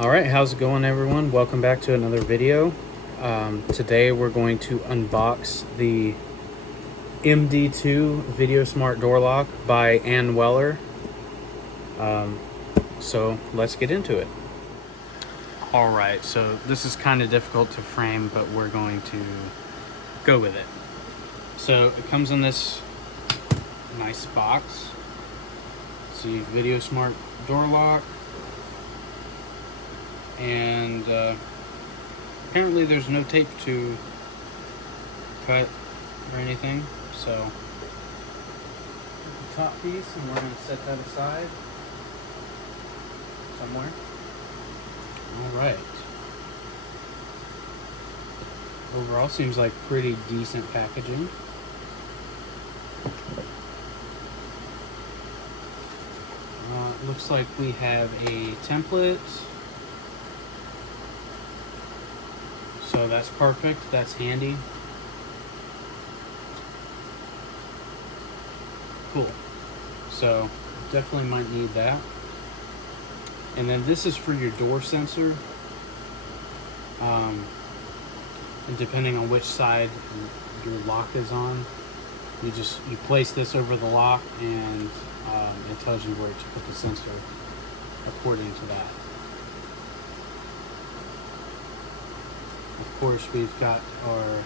Alright, how's it going everyone? Welcome back to another video. Today we're going to unbox the MD2 Video Smart Door Lock by Anweller. So let's get into it. Alright, so this is kind of difficult to frame, but we're going to go with it. So it comes in this nice box. See, Video Smart Door Lock. And apparently there's no tape to cut or anything, so the top piece, and we're going to set that aside somewhere. Alright. Overall seems like pretty decent packaging. Looks like we have a template. So that's perfect, that's handy. Cool. So definitely might need that. And then this is for your door sensor. And depending on which side your lock is on, you place this over the lock, and it tells you where to put the sensor according to that. Of course, we've got our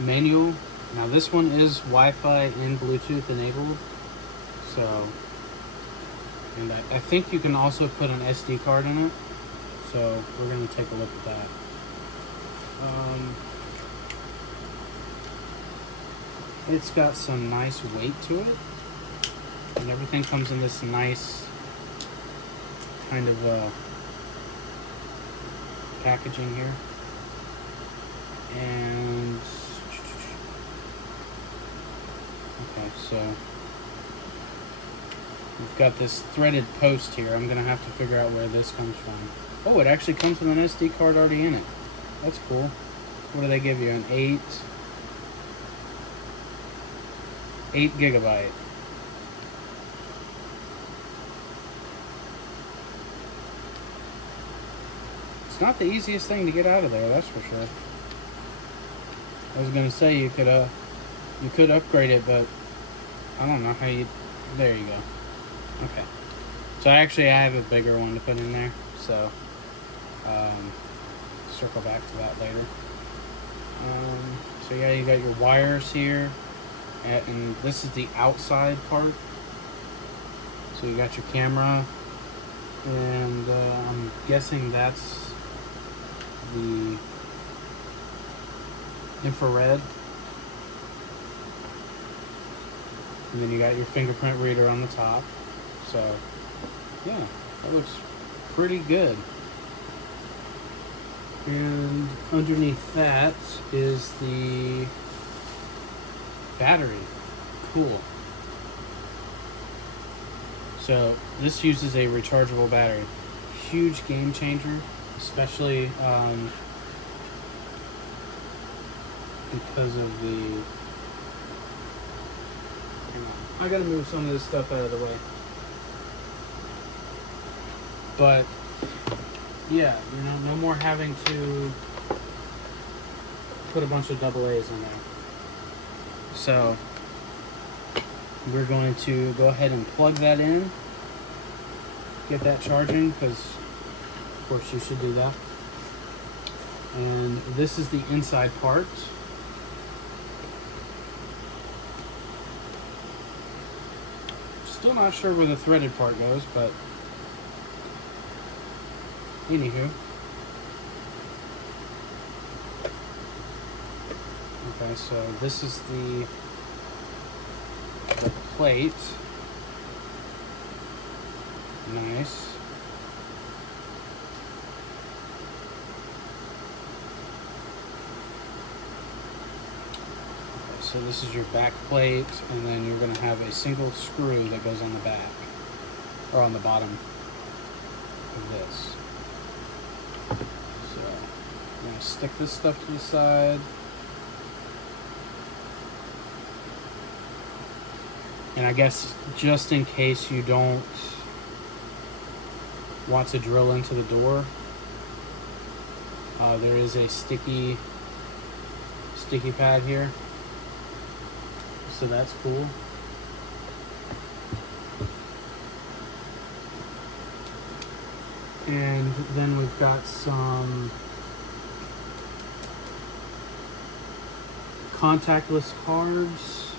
manual. Now this one is Wi-Fi and Bluetooth enabled, so, and I think you can also put an SD card in it, so we're going to take a look at that. It's got some nice weight to it, and everything comes in this nice kind of packaging here. And okay, so we've got this threaded post here. I'm gonna have to figure out where this comes from. Oh, it actually comes with an SD card already in it. That's cool. What do they give you? An 8 gigabyte. Not the easiest thing to get out of there, that's for sure. I was gonna say you could upgrade it, but I don't know how you. There you go. Okay. So I have a bigger one to put in there. So circle back to that later. So yeah, you got your wires here, and this is the outside part. So you got your camera, and I'm guessing that's the infrared, and then you got your fingerprint reader on the top. So yeah, that looks pretty good. And underneath that is the battery. Cool. So this uses a rechargeable battery. Huge game changer. Especially because of the. I gotta move some of this stuff out of the way. But yeah, no more having to put a bunch of AA's in there. So we're going to go ahead and plug that in, get that charging, because of course you should do that. And this is the inside part. Still not sure where the threaded part goes, but anywho. Okay, so this is the plate. Nice. So this is your back plate, and then you're going to have a single screw that goes on the back, or on the bottom of this. So I'm going to stick this stuff to the side. And I guess just in case you don't want to drill into the door. There is a sticky pad here, so that's cool. And then we've got some contactless cards.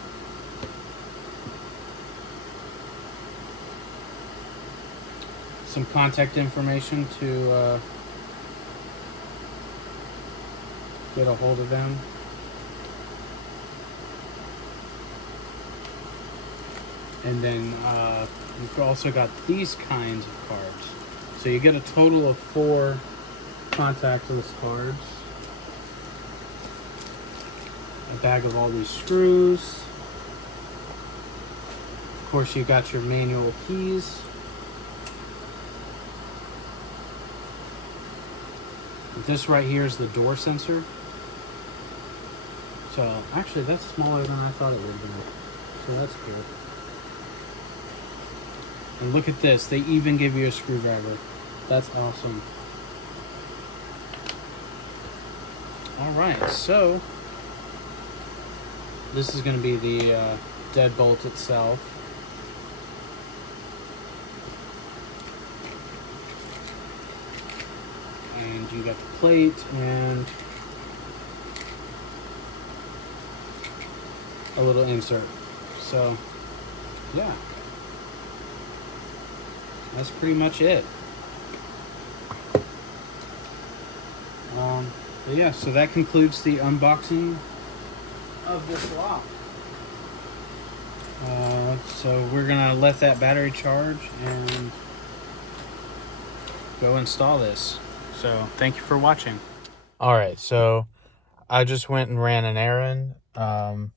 Some contact information to get a hold of them. And then we've also got these kinds of cards. So you get a total of 4 contactless cards. A bag of all these screws. Of course, you got your manual keys. This right here is the door sensor. So actually that's smaller than I thought it would be. So that's cool. And look at this, they even give you a screwdriver. That's awesome. Alright, so this is going to be the deadbolt itself. And you got the plate and a little insert. So yeah, that's pretty much it. Yeah, so that concludes the unboxing of this lock. So we're gonna let that battery charge and go install this. So thank you for watching. All right, so I just went and ran an errand. I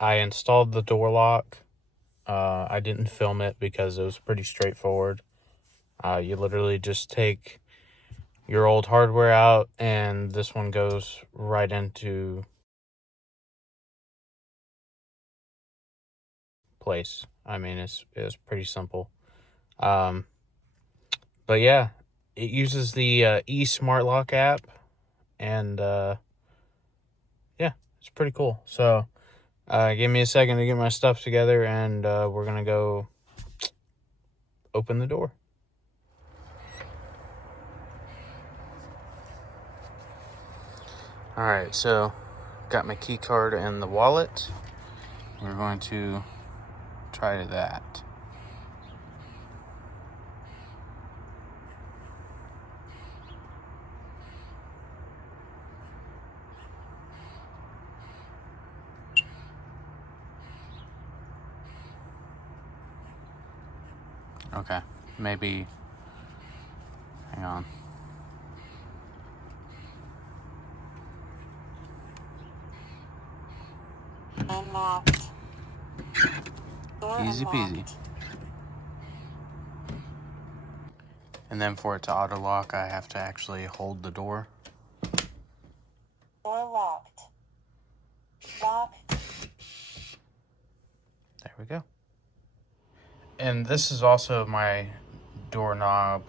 installed the door lock. I didn't film it because it was pretty straightforward. You literally just take your old hardware out and this one goes right into place. I mean, it's pretty simple. But yeah, it uses the eSmartLock app, and yeah, it's pretty cool. So give me a second to get my stuff together, and we're gonna go open the door. All right, so got my key card and the wallet. We're going to try that. Okay, maybe, hang on. Unlocked. Door Easy peasy. unlocked. And then for it to auto lock, I have to actually hold the door. Door locked. Locked. There we go. And this is also my doorknob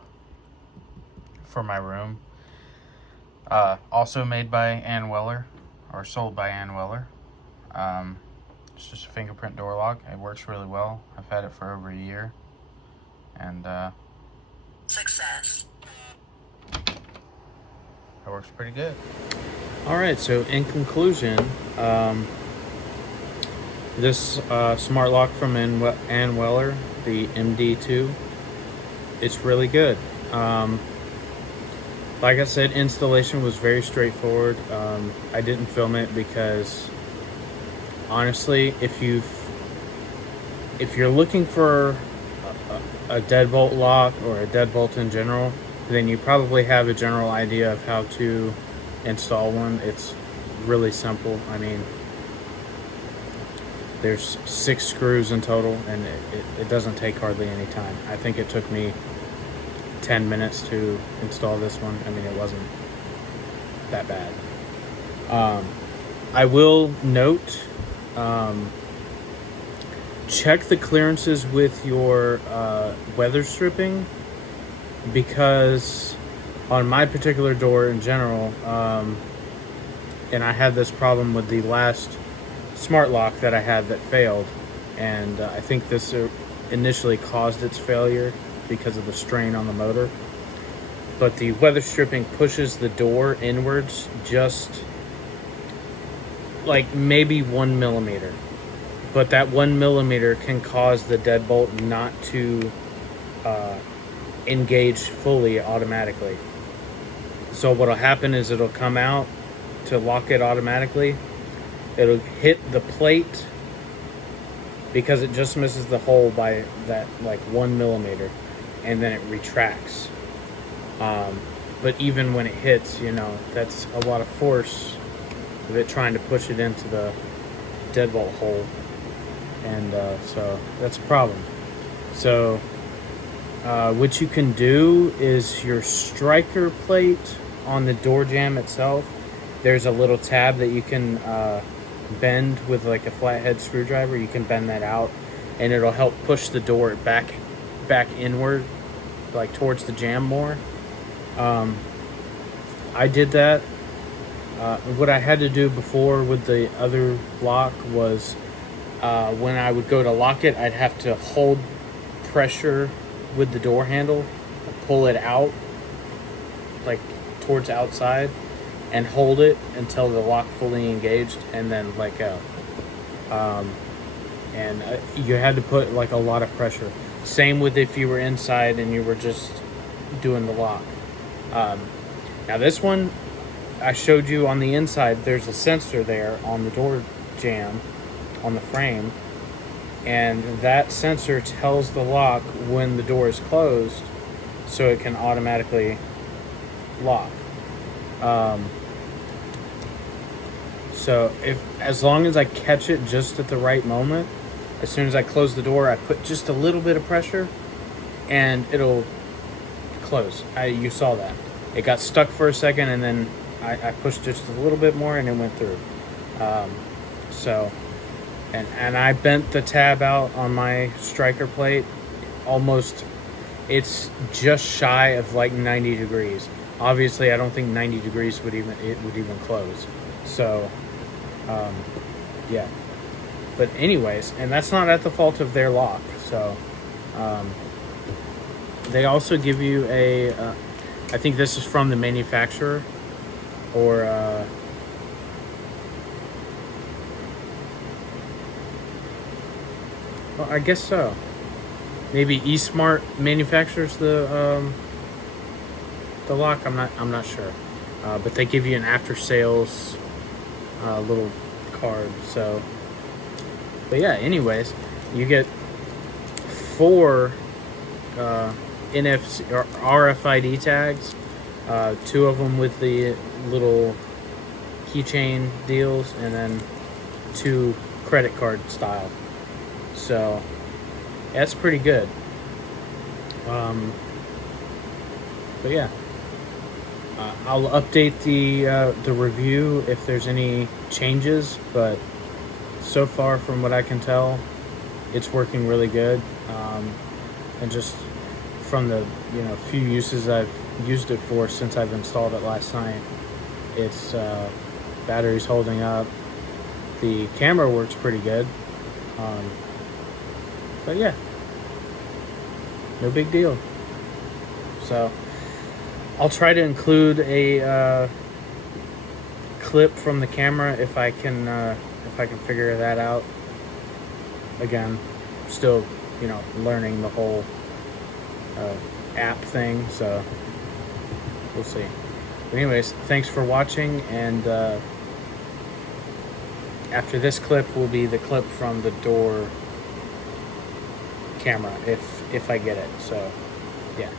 for my room. Also made by Anweller, or sold by Anweller. It's just a fingerprint door lock. It works really well. I've had it for over a year. And Success. it works pretty good. Alright, so in conclusion, this smart lock from Anweller, the MD2, it's really good. Like I said, installation was very straightforward. I didn't film it because honestly, if you're looking for a deadbolt lock or a deadbolt in general, then you probably have a general idea of how to install one. It's really simple. I mean, there's 6 screws in total, and it doesn't take hardly any time. I think it took me 10 minutes to install this one. I mean, it wasn't that bad. I will note, check the clearances with your weather stripping. because on my particular door in general, and I had this problem with the last smart lock that I had that failed, and I think this initially caused its failure because of the strain on the motor. But the weather stripping pushes the door inwards just like maybe 1 millimeter. But that 1 millimeter can cause the deadbolt not to engage fully automatically. So what'll happen is it'll come out to lock it automatically. It'll hit the plate because it just misses the hole by that like 1 millimeter, and then it retracts. But even when it hits, you know, that's a lot of force of it trying to push it into the deadbolt hole, and so that's a problem. So what you can do is your striker plate on the door jamb itself, there's a little tab that you can bend with like a flathead screwdriver. You can bend that out, and it'll help push the door back inward, like towards the jamb more. I did that. What I had to do before with the other lock was when I would go to lock it, I'd have to hold pressure with the door handle, pull it out like towards outside, and hold it until the lock fully engaged, and then let go. And you had to put like a lot of pressure. Same with if you were inside and you were just doing the lock. Now this one I showed you on the inside, there's a sensor there on the door jamb on the frame, and that sensor tells the lock when the door is closed so it can automatically lock. So as long as I catch it just at the right moment, as soon as I close the door, I put just a little bit of pressure and it'll close. You saw that. It got stuck for a second, and then I pushed just a little bit more and it went through. And I bent the tab out on my striker plate almost, it's just shy of like 90 degrees. Obviously I don't think 90 degrees would even close. So yeah, but anyways, and that's not at the fault of their lock. So they also give you a I think this is from the manufacturer, or well, I guess so. Maybe eSmart manufactures the lock. I'm not sure, but they give you an after sales little card. So, but yeah. Anyways, you get 4 NFC or RFID tags. 2 of them with the little keychain deals, and then 2 credit card style. So that's pretty good. But yeah, I'll update the review if there's any changes, but so far from what I can tell, it's working really good. And just from the few uses I've used it for since I've installed it last night, it's battery's holding up. The camera works pretty good. But yeah, no big deal. So I'll try to include a clip from the camera if I can figure that out. Again, still learning the whole app thing, so we'll see. But anyways, thanks for watching, and after this clip will be the clip from the door camera if I get it. So yeah.